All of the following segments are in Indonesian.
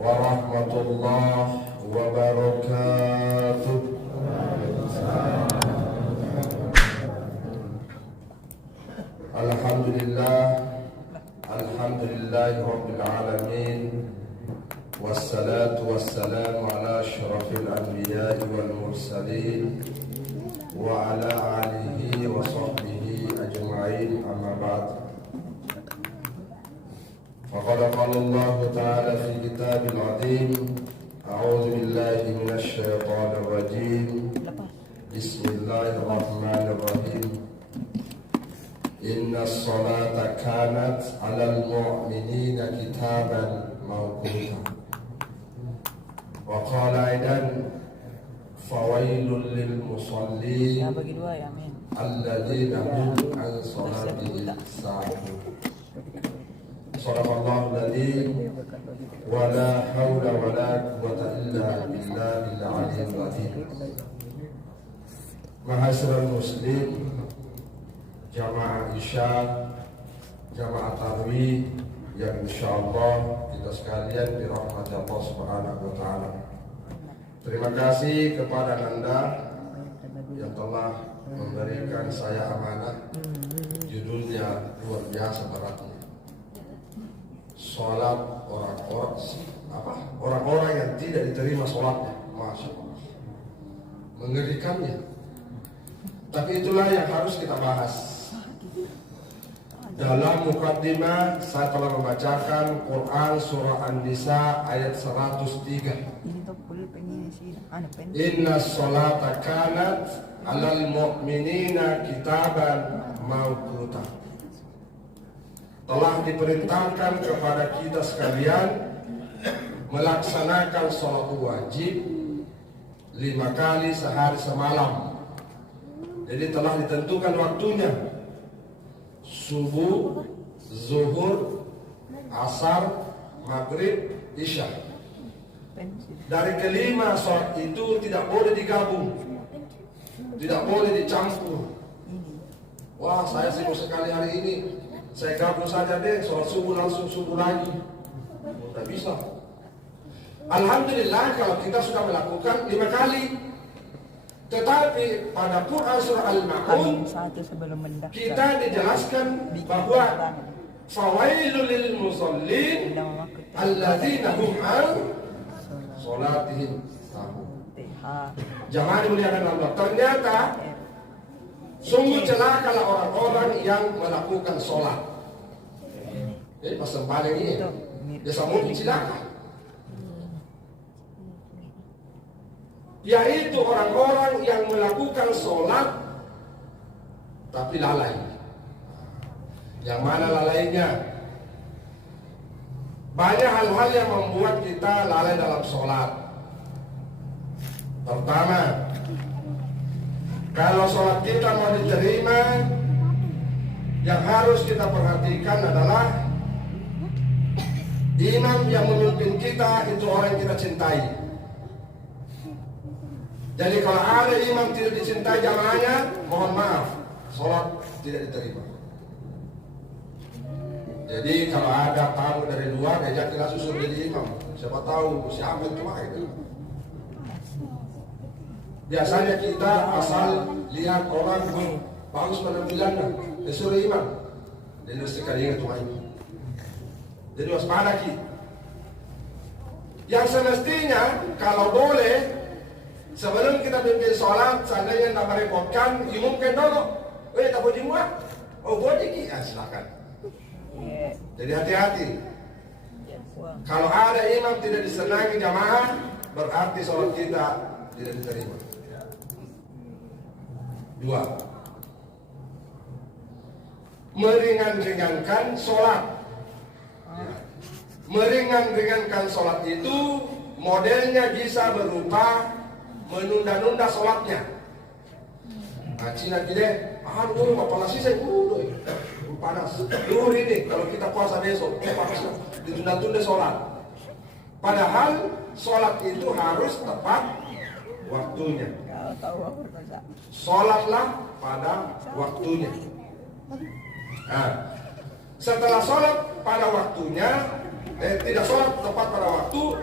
warahmatullahi wabarakatuh. Alhamdulillahi rabbil alamin. Wassalatu wassalamu ala asyrafil anbiya'i wal mursalin wa ala alihi wa sahbihi ajma'in, amma ba'd. Faqad qala Allah ta'ala fi kitabil 'azim, a'udzu billahi minasy syaithanir rajim. Bismillahirrahmanirrahim. Inna as-salata kanat 'alal mu'minina kitaban mawquta. Wa qala aidan fawailul lil musallin alladzina hum 'an salatihim sahun. Shadaqallahu al-'azim wa la haula wa la quwwata illa billahil 'aliyyil 'azim. Ma'asyiral muslim, jamaah Isya, jamaah Tarawih yang insyaallah kita sekalian dirahmati Allah Subhanahu wa taala. Terima kasih kepada Anda yang telah memberikan saya amanah. Judulnya luar biasa beratnya. Salat orang-orang yang tidak diterima salatnya. Masya Allah, mengerikannya. Tapi itulah yang harus kita bahas. Dalam mukaddimah saya telah membacakan Quran surah An-Nisa ayat 103. Inna sholata kanat 'alal mu'minina kitaban mawquta. Telah diperintahkan kepada kita sekalian melaksanakan sholat wajib 5 kali sehari semalam. Jadi telah ditentukan waktunya. Subuh, zuhur, asar, maghrib, isya. Dari kelima sholat itu tidak boleh digabung, tidak boleh dicampur. Wah, saya sibuk sekali hari ini, saya gabung saja deh, sholat subuh langsung subuh lagi. Tidak bisa. Alhamdulillah kalau kita sudah melakukan 5 kali. Tetapi pada Quran surah Al-Ma'un kita dijelaskan bahwa fawailul lil musallin alladzina hum an salatihim sahun. Jamaah dimuliakan Allah, ternyata sungguh celakalah orang-orang yang melakukan sholat. Jadi pasal paling ini dia mungkin celaka. Yaitu orang-orang yang melakukan sholat tapi lalai. Yang mana lalainya? Banyak hal-hal yang membuat kita lalai dalam sholat. Pertama, kalau sholat kita mau diterima, yang harus kita perhatikan adalah imam yang memimpin kita itu orang yang kita cintai. Jadi kalau ada imam tidak dicintai jamaahnya, mohon maaf, sholat tidak diterima. Jadi kalau ada tamu dari luar, ajak kita susun jadi imam. Siapa tahu siapa yang cuma itu. Biasanya kita asal lihat orang bagus penampilannya, disuruh imam. Jadi sekali ingat cuma ini. Jadi waspada kita. Yang semestinya kalau boleh, sebelum kita pimpin sholat, seandainya tidak merepotkan, diumumkan dulu. Tak boleh dimuat. Boleh ki? Silakan. Jadi hati-hati. Kalau ada imam tidak disenangi jamaah, berarti sholat kita tidak diterima. 2. Meringan-ringankan sholat. Meringan-ringankan sholat itu modelnya bisa berupa menunda-nunda sholatnya. Cina gede, aduh, apa nasi saya panas. Luhur ini kalau kita puasa besok, panas, ditunda-tunda sholat. Padahal sholat itu harus tepat waktunya. Sholatlah pada waktunya. Nah, setelah sholat pada waktunya, tidak sholat tepat pada waktu,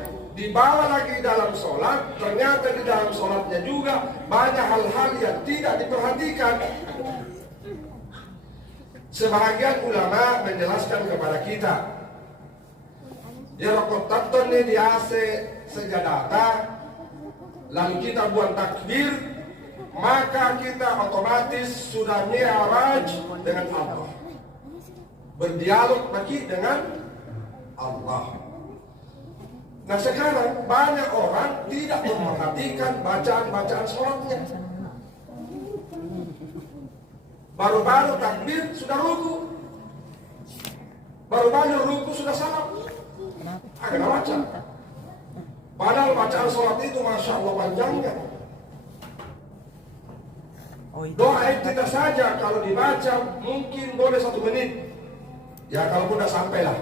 dibawa lagi dalam sholat, ternyata di dalam sholatnya juga banyak hal-hal yang tidak diperhatikan. Sebahagian ulama menjelaskan kepada kita, ya rokok taton ini di AC sejadata, lalu kita buat takbir, maka kita otomatis sudah mi'raj dengan Allah, berdialog lagi dengan Allah. Nah sekarang banyak orang tidak memperhatikan bacaan-bacaan sholatnya. Baru-baru takbir sudah ruku, baru-baru ruku sudah salam. Agak baca. Padahal bacaan sholat itu Masya Allah panjangnya. Doa kita saja kalau dibaca mungkin boleh 1 menit. Ya kalaupun udah sampailah.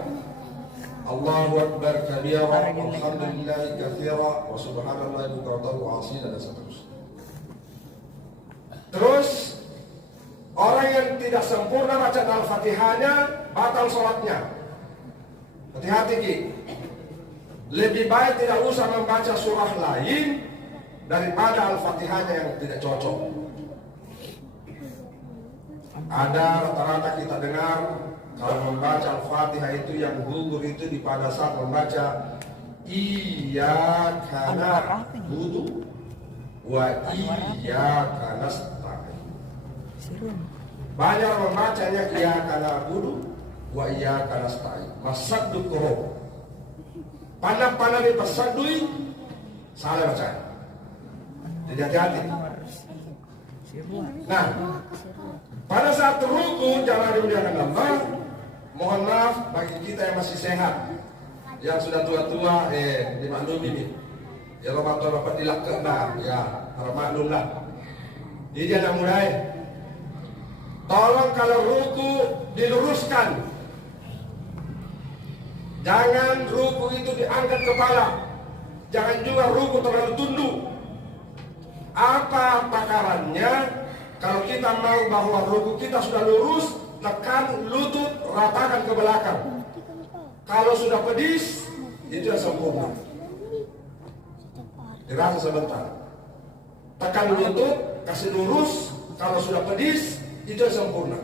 Allahu Akbar kabira, alhamdulillahi katsira, wa subhanallahi bukratan wa asila, dan seterusnya. Terus orang yang tidak sempurna bacaan Al-Fatihahnya batal sholatnya. Hati-hati Ki. Lebih baik tidak usah membaca surah lain daripada Al-Fatihahnya yang tidak cocok. Ada rata-rata kita dengar kalau membaca Al-Fatihah itu yang gugur itu pada saat membaca Iyyaka na'budu wa iyyaka nasta'in. Banyak orang membacanya Iyyaka na'budu wa iyyaka nasta'in. Masaddu qurub. Pandang-pandang dipersadui, salah baca. Jadi hati-hati. Nah, pada saat ruku jangan dimuliakan Allah. Mohon maaf bagi kita yang masih sehat, yang sudah tua-tua, dimaklumi nih. Ya kalau bapak dilakak dah, ya harap maklum lah. Jadi anak muda, tolong kalau ruku diluruskan. Jangan ruku itu diangkat kepala. Jangan juga ruku terlalu tunduk. Apa takarannya? Kalau kita mau bahwa ruku kita sudah lurus, tekan lutut, ratakan ke belakang. Kalau sudah pedis, itu yang sempurna. Dirasa sebentar. Tekan lutut, kasih lurus. Kalau sudah pedis, itu yang sempurna.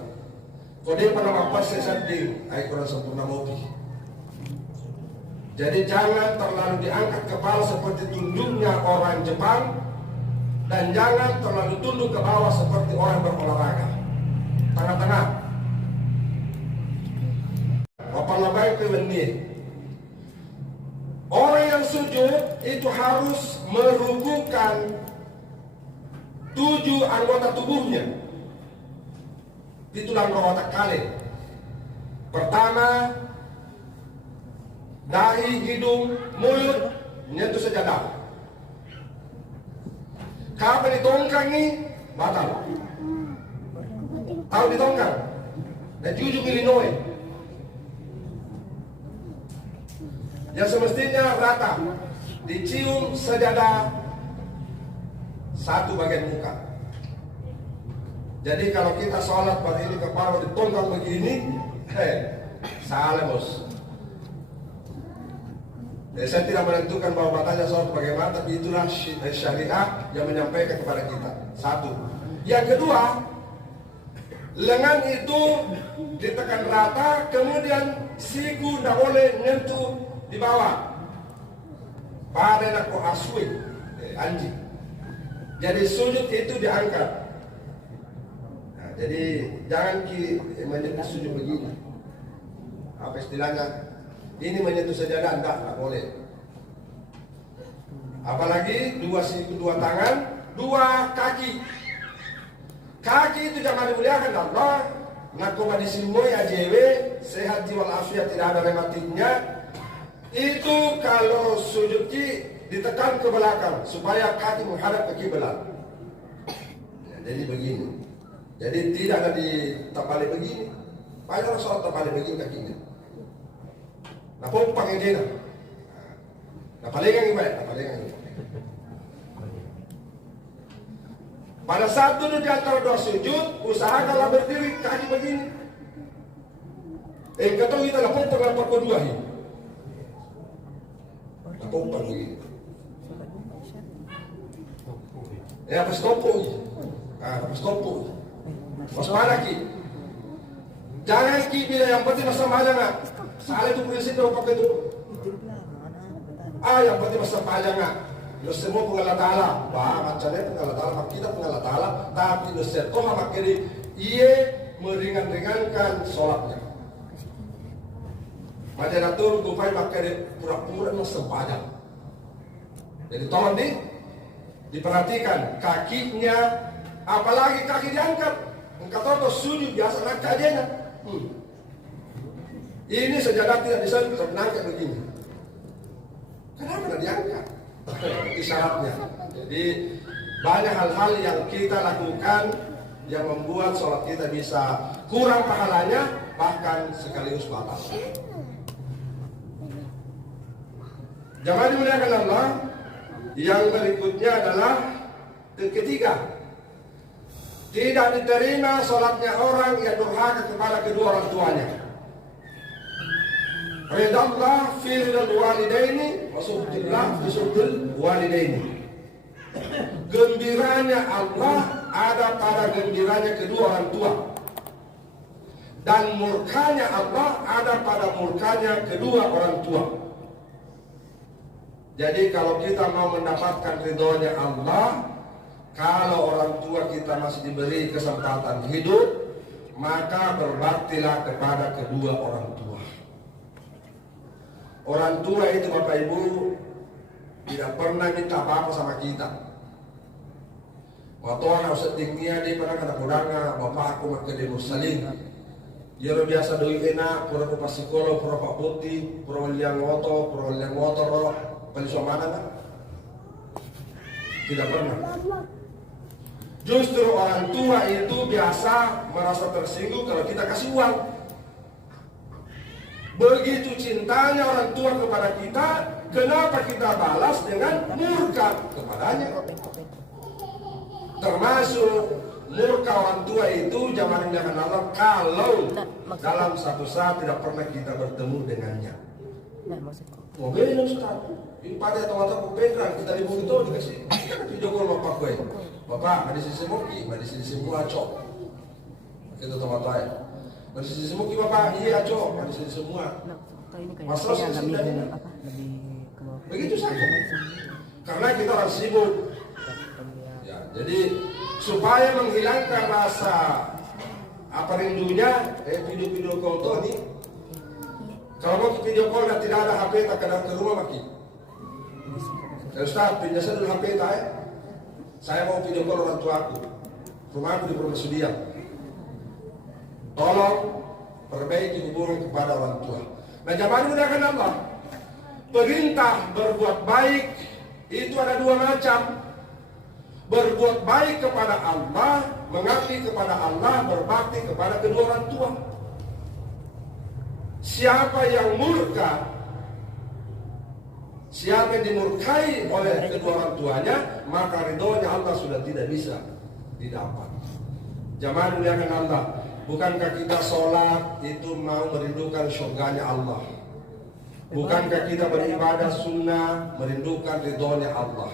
Kalau dia pernah mampas sesading, kurang sempurna mopi. Jadi jangan terlalu diangkat kepala seperti tunduknya orang Jepang, dan jangan terlalu tunduk ke bawah seperti orang berolahraga. Tengah-tengah. Apalagi kelenir. Orang yang sujud itu harus merukukan 7 anggota tubuhnya di tulang otak kali. Pertama, dahi, hidung, mulut, nyentuh sajadah. Kapan ditongkangi, batal. Tahu ditongkang? Dan di ujung Illinois. Yang semestinya rata, dicium sajadah 1 bagian muka. Jadi kalau kita sholat pada ini kepala ditongkang begini, salah bos. Saya tidak menentukan bahwa batanya sholat bagaimana, tapi itulah syariat yang menyampaikan kepada kita. 1. Yang kedua, lengan itu ditekan rata, kemudian siku tidak boleh nyentuh di bawah. Pada nak aswi, anjing. Jadi sujud itu diangkat. Nah, jadi jangan menyentuh sujud begini. Apa istilahnya? Ini menyentuh sajadah, enggak boleh. Apalagi 2 siku, 2 tangan, 2 kaki. Kaki itu jangan dimuliakan Allah. Nakoma disimboy ajewe, sehat jiwa afiat, tidak ada rematiknya. Itu kalau sujud ditekan ke belakang supaya kaki menghadap ke kiblat. Ya, jadi begini. Jadi tidak ada ditapali begini. Banyak orang sholat tapali begini kakinya. Nah, pompang ini nah. Nah, palingan iba, palingan iba. Pada saat duduk di antara 2 sujud, usahakanlah berdiri kaki begini. Kata kita lah pompang 42 ini. topan begini. Ya pas topo, waspada ki. Jangan ki bila yang penting bersama aja nggak. Salah itu prinsip yang pakai itu. Yang penting bersama aja nggak. Lo semua pengalat Ta'ala, macamnya pengalat Ta'ala, kita pengalat Ta'ala, tapi lo sekolah hama kiri, ia meringan-ringankan sholatnya. Macam itu, gupai makai pura-pura sempadan. Jadi tolong diperhatikan kakinya, apalagi kaki diangkat. Engkau tahu sujud biasa nak kajiannya. Ini sejadah tidak bisa menangkap begini. Kenapa tidak diangkat? Itu syaratnya. Jadi banyak hal-hal yang kita lakukan yang membuat sholat kita bisa kurang pahalanya, bahkan sekaligus batal. Jamaah dimuliakan Allah, yang berikutnya adalah ketiga, tidak diterima sholatnya orang yang durhaka kepada kedua orang tuanya. Ridallah fi ridal walidaini wa suhtillah fi suhtil walidaini. Gembiranya Allah ada pada gembiranya kedua orang tua, dan murkanya Allah ada pada murkanya kedua orang tua. Jadi kalau kita mau mendapatkan ridhonya Allah, kalau orang tua kita masih diberi kesempatan hidup, maka berbaktilah kepada kedua orang tua. Orang tua itu Bapak Ibu tidak pernah minta apa-apa sama kita. Waktu anak setingginya dia pernah kata kurangnya, Bapak aku makan di Mursalin. Dia biasa doi enak, pura pas psikolog, pura pak putih, pura liang motor, paling mana kan? Tidak pernah. Justru orang tua itu biasa merasa tersinggung kalau kita kasih uang. Begitu cintanya orang tua kepada kita, kenapa kita balas dengan murka kepadanya? Termasuk murka orang tua itu zaman ini akan Allah kalau dalam satu saat tidak pernah kita bertemu dengannya. Mobilnya Ustaz, ini pada atau pegang kita ribu itu dikasih video call bapak gue. Bapak, ada sisi moki, ada sisi semua cok. Itu teman-teman. Ada sisi moki bapak, iya cok, ada sisi semua. Masalah sisi dari begitu saja. Karena kita orang sibuk. Ya, jadi supaya menghilangkan rasa rindunya, video-video call tuh nih. Kalau mau video call dan tidak ada HP, tak ada ke rumah maki. Ustaz, pinjam saya dulu HP tak saya mau video call orang tua aku. Rumah aku di Purwosudian. Tolong perbaiki hubungan kepada orang tua. Nah, jamaah dimuliakan Allah. Perintah berbuat baik itu ada dua macam. Berbuat baik kepada Allah, mengabdi kepada Allah, berbakti kepada kedua orang tua. Siapa yang murka, siapa yang dimurkai oleh kedua orang tuanya, maka ridhonya Allah sudah tidak bisa didapat. Jamaah muliakan Allah, bukankah kita sholat itu mau merindukan surganya Allah? Bukankah kita beribadah sunnah merindukan ridhonya Allah?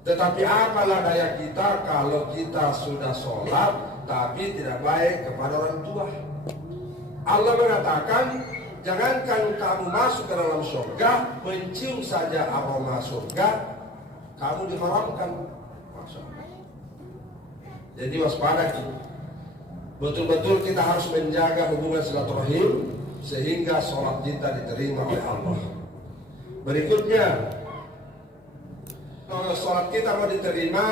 Tetapi apalah daya kita kalau kita sudah sholat tapi tidak baik kepada orang tua. Allah mengatakan, jangankan kamu masuk ke dalam surga, mencium saja aroma surga, kamu diharamkan masuk. Jadi waspada kita. Betul-betul kita harus menjaga hubungan silaturahim sehingga sholat kita diterima oleh Allah. Berikutnya, kalau sholat kita mau diterima,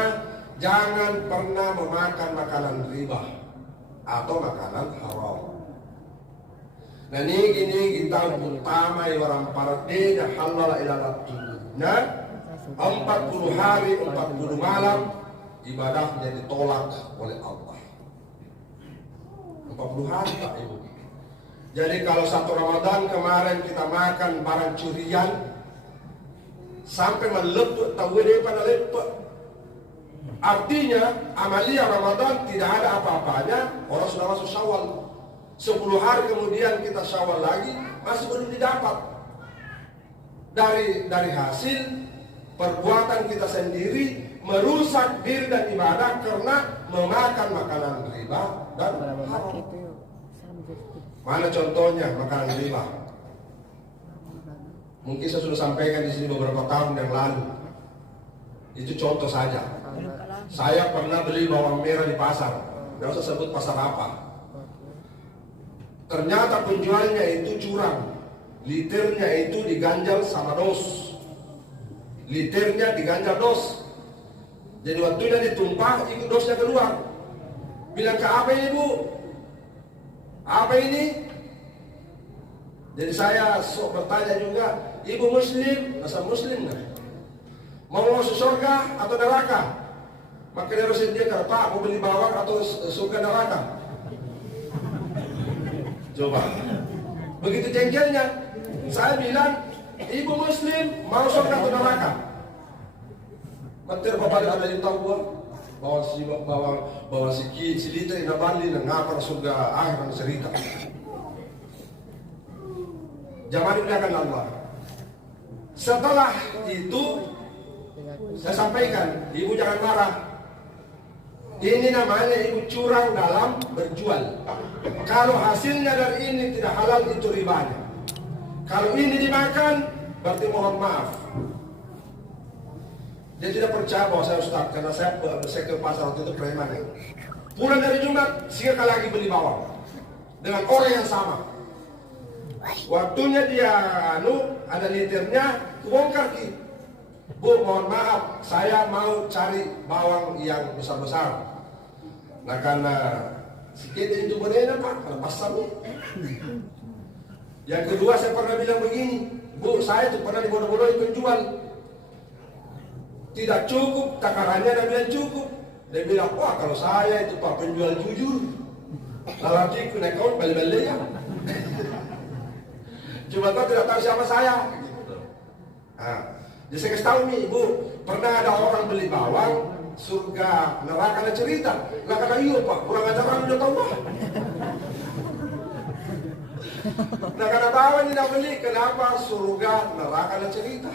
jangan pernah memakan makanan riba atau makanan haram. Nah ini kita utama orang paradenya halal ilalat nah 40 hari 40 malam ibadahnya ditolak oleh Allah. 40 hari Pak Ibu. Jadi kalau satu Ramadan kemarin kita makan barang curian sampai melepuk tahu dia pada lepuk. Artinya amalia Ramadan tidak ada apa-apanya, orang sudah masuk Syawal. 10 hari kemudian kita Syawal lagi, masih belum didapat. dari hasil perbuatan kita sendiri merusak diri dan ibadah karena memakan makanan riba dan haram. Mana contohnya makanan riba? Mungkin saya sudah sampaikan di sini beberapa tahun yang lalu. Itu contoh saja. Saya pernah beli bawang merah di pasar. Tidak usah sebut pasar apa. Ternyata penjualnya itu curang. Liternya itu diganjal sama dos. Liternya diganjal dos. Jadi waktunya ditumpah, ikut dosnya keluar. Bilang ke apa ini bu? Apa ini? Jadi saya bertanya juga, ibu muslim, asal muslim nggak? Mau masuk surga atau neraka? Maka dia harus dia kata, Pak, mau beli bawang atau surga neraka? Coba. Begitu jengkelnya, saya bilang, ibu muslim, mau surga atau neraka? Mater bapak ada yang tahu gua, bawa si liter ina bali na ngapa surga akhir cerita. Zaman dimuliakan Allah. Setelah itu saya sampaikan, ibu jangan marah. Ini namanya ibu curang dalam berjual. Kalau hasilnya dari ini tidak halal itu ribanya. Kalau ini dimakan berarti mohon maaf. Dia tidak percaya bahwa saya ustaz karena saya ke pasar waktu itu preman ya. Pulang dari Jumat, siapa lagi beli bawang dengan orang yang sama. Waktunya dia ada liternya, kubongkar ki. Bu, mohon maaf, saya mau cari bawang yang besar-besar. Nah karena sedikit itu berbeda pak, karena pasar nih. Yang kedua saya pernah bilang begini, bu saya itu pernah dibodoh-bodohi penjual. Tidak cukup, takarannya dia bilang cukup. Dia bilang, wah kalau saya itu pak penjual jujur. Lalu aku naik kawan balik-balik ya. Cuma kau tidak tahu siapa saya. Nah, jadi saya kasih tahu nih, ibu, pernah ada orang beli bawang, surga neraka ada cerita. Lah kata iya pak, kurang ajar orang udah tahu pak. Nah karena bawang tidak beli, kenapa surga neraka ada cerita?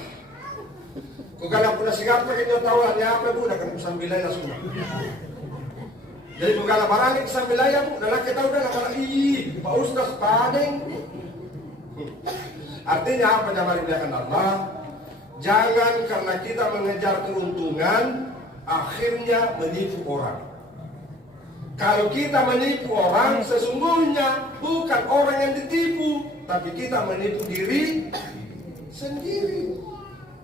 Kau kalau pernah sigap pakai nyawa tahu hanya apa bu, dah kena pesan wilayah semua. Jadi kau kalau barang ini pesan wilayah bu, dah kita udah kalau Pak Ustaz padeng. Artinya apa yang dimuliakan Allah? Jangan karena kita mengejar keuntungan akhirnya menipu orang. Kalau kita menipu orang, sesungguhnya bukan orang yang ditipu, tapi kita menipu diri sendiri.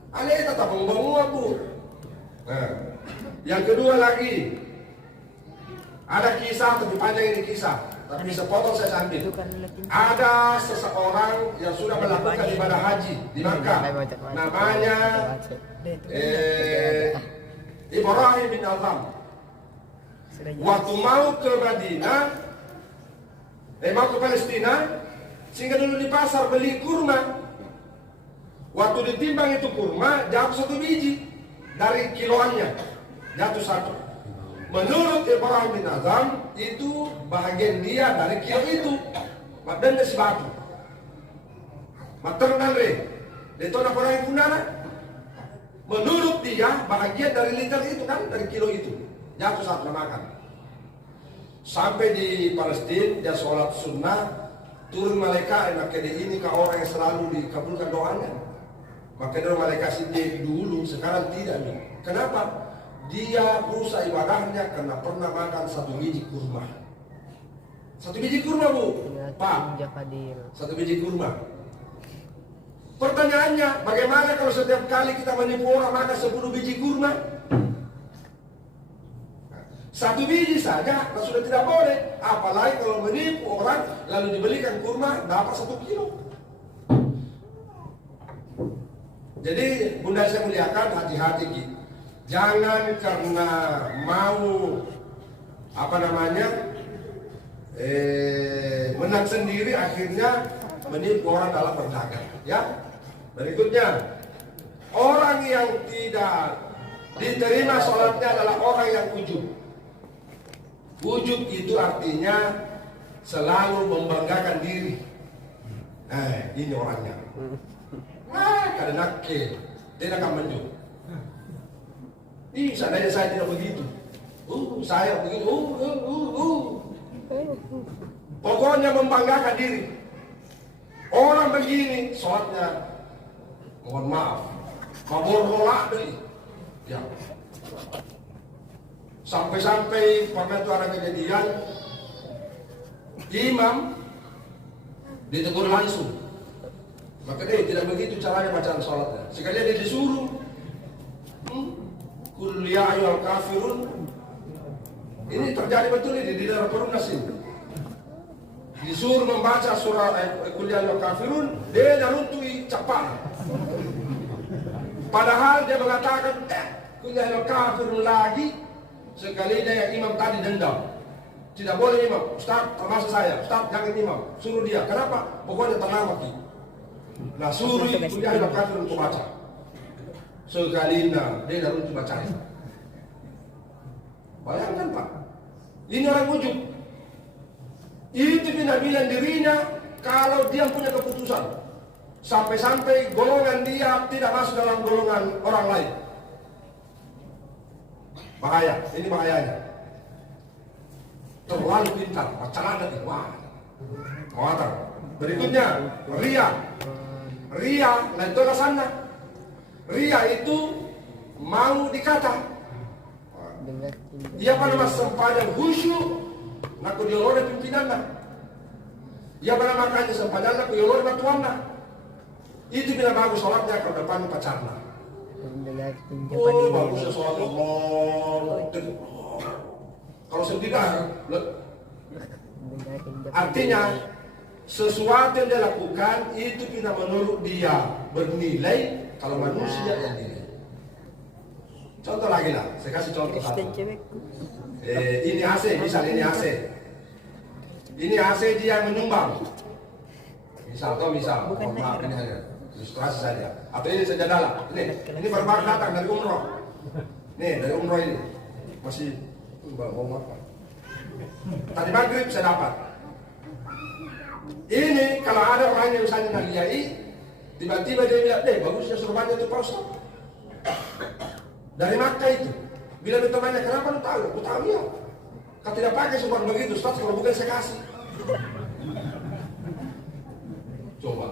Aneh tetap membangun bu. Nah, yang kedua lagi ada kisah, tapi panjang ini kisah. Tapi sepotong saya ambil. Ada seseorang yang sudah melakukan ibadah haji di Makkah. Namanya Ibrahim bin Adham. Waktu mau ke Madinah, mau ke Palestina, sehingga dulu di pasar beli kurma. Waktu ditimbang itu kurma, jatuh 1 biji dari kiloannya, jatuh 1. Menurut Ibrahim bin Adham, itu bahagian dia dari kilo itu. Dan si batu. Mater nanre. Itu nak orang yang punara. Menurut dia, bahagian dari liter itu kan, dari kilo itu. Jatuh saat makan. Sampai di Palestina, dia sholat sunnah, turun malaikat, maka dia ini ke orang yang selalu dikabulkan doanya. Maka dia malaikat sini dulu, sekarang tidak nih. Kenapa? Dia berusaha ibadahnya karena pernah makan 1 biji kurma. 1 biji kurma bu, Pak. 1 biji kurma. Pertanyaannya, bagaimana kalau setiap kali kita menipu orang makan 10 biji kurma? 1 biji saja sudah tidak boleh. Apalagi kalau menipu orang lalu dibelikan kurma dapat 1 kilo. Jadi bunda saya muliakan, hati-hati gitu. Jangan karena mau menang sendiri akhirnya menipu orang dalam berdagang. Ya. Berikutnya, orang yang tidak diterima sholatnya adalah orang yang ujub. Ujub itu artinya selalu membanggakan diri. Ini orangnya. Karena tidak akan menjuk. Seandainya saya tidak begitu. Saya begitu. Pokoknya membanggakan diri. Orang begini, sholatnya, mohon maaf, maborolak beli. Ya. Sampai-sampai pernah itu ada kejadian, imam ditegur langsung. Maka dia tidak begitu caranya bacaan sholatnya. Sekalian dia disuruh, Qul ya ayyuhal kafirun. Ini terjadi betul ini di dalam Perumnas ini. Disuruh membaca surah Qul ya ayyuhal kafirun, dia naruntui cepat. Padahal dia mengatakan Qul ya ayyuhal kafirun lagi. Sekalinya yang imam tadi dendam. Tidak boleh imam, Ustaz termasuk saya, Ustaz jangan imam, suruh dia. Kenapa? Pokoknya tenang lagi. Nah suruh Qul ya ayyuhal kafirun untuk baca. Sekalinya dia dah untuk baca. Bayangkan Pak, ini orang ujuk. Itu bilang dirinya kalau dia punya keputusan. Sampai-sampai golongan dia tidak masuk dalam golongan orang lain. Bahaya, ini bahayanya. Terlalu pintar, macam ini. Wah, muatan. Berikutnya, ria. Ria, nah itu sana. Ria itu mau dikata. Ia pada masa sempadan khusyuk, nak diolor pimpinannya. Ia pada makanya sempadan nak diolor batuannya. Itu bila bagus sholatnya ke depan pacarnya. Bagusnya sholat Allah. Kalau sedih artinya sesuatu yang dia lakukan itu tidak menurut dia bernilai kalau manusia yang nilai. Contoh lagi lah, saya kasih contoh satu. Ini AC, misal ini AC. Ini AC dia menyumbang. Misal, maaf ini hanya ilustrasi saja. Atau ini saja dalam. Ini baru datang dari umroh. Nih dari umroh ini masih mau makan. Tadi maghrib saya dapat. Ini kalau ada orang yang misalnya naliai, tiba-tiba dia bilang, bagusnya surbannya itu Pak Ustaz. Dari Makkah itu. Bila bertanya, kenapa lu tahu? Aku tahu ya. Kau tidak pakai surban begitu, Ustaz, kalau bukan saya kasih. Coba.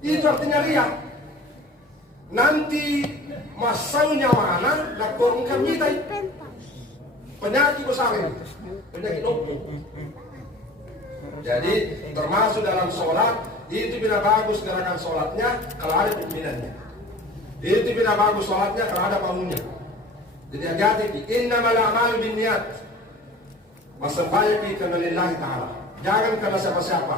Itu artinya ria. Nanti masanya mana, nak korungkan kita. Penyakit besar ini. Penyakit lumpuh. Jadi termasuk dalam sholat itu bila bagus gerakan sholatnya kalau ada pimpinannya. Itu bila bagus sholatnya kalau ada pamungnya. Jadi hati-hati. Innamal a'malu binniyat. Masabaya karena lillahi ta'ala. Jangan karena siapa-siapa.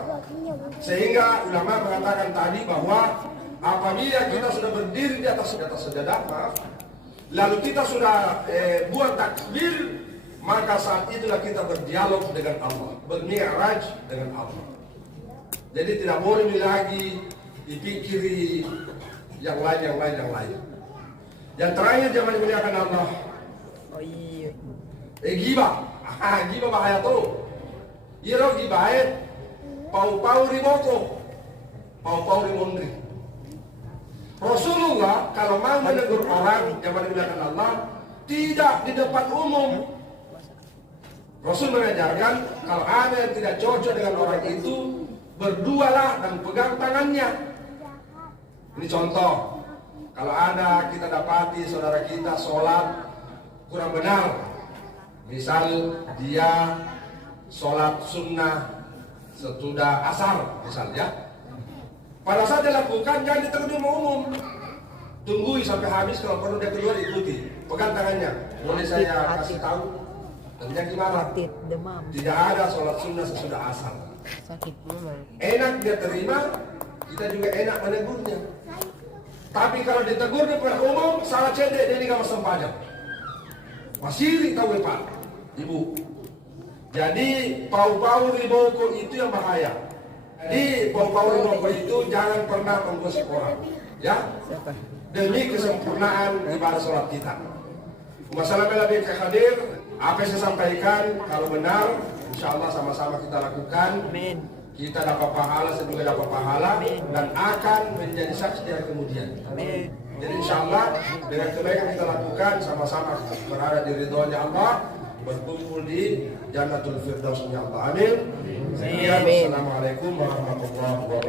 Sehingga ulama mengatakan tadi bahwa apabila kita sudah berdiri di atas sajadah, lalu kita sudah buat takbir, maka saat itulah kita berdialog dengan Allah, bermi'raj dengan Allah. Jadi tidak boleh lagi dipikiri yang lain. Yang terakhir jangan dimuliakan Allah. Gibah. Gibah bahaya tuh. Iro gibahet, pau-pau riboko, pau-pau rimondri. Rasulullah kalau mau menegur orang yang dimuliakan Allah, tidak di depan umum. Rasul mengajarkan kalau ada yang tidak cocok dengan orang itu, berdualah dan pegang tangannya. Ini contoh. Kalau ada kita dapati saudara kita sholat kurang benar, misal dia sholat sunnah sesudah asar misalnya, pada saat dia lakukan jangan ditegur di umum. Tunggu sampai habis, kalau perlu dia keluar ikuti, pegang tangannya. Boleh saya kasih tahu? Tentunya gimana? Tidak ada sholat sunnah sesudah asar. Enak dia terima, kita juga enak menegurnya. Tapi kalau ditegur di depan umum, salah cedek dia nggak masuk pajak. Masih tahu Pak, Ibu. Jadi pau-pau riboko itu yang bahaya. Jadi pau-pau riboko itu jangan pernah menggosip orang, ya. Demi kesempurnaan ibadah sholat kita. Masalah lebih hadir. Apa yang saya sampaikan kalau benar, insya Allah sama-sama kita lakukan. kita dapat pahala, saya juga dapat pahala, dan akan menjadi saksi di hari kemudian. Jadi insya Allah dengan kebaikan kita lakukan sama-sama berada di ridhonya Allah, berkumpul di Jannatul Firdausnya Allah. Amin. Sekian. Assalamualaikum warahmatullahi wabarakatuh.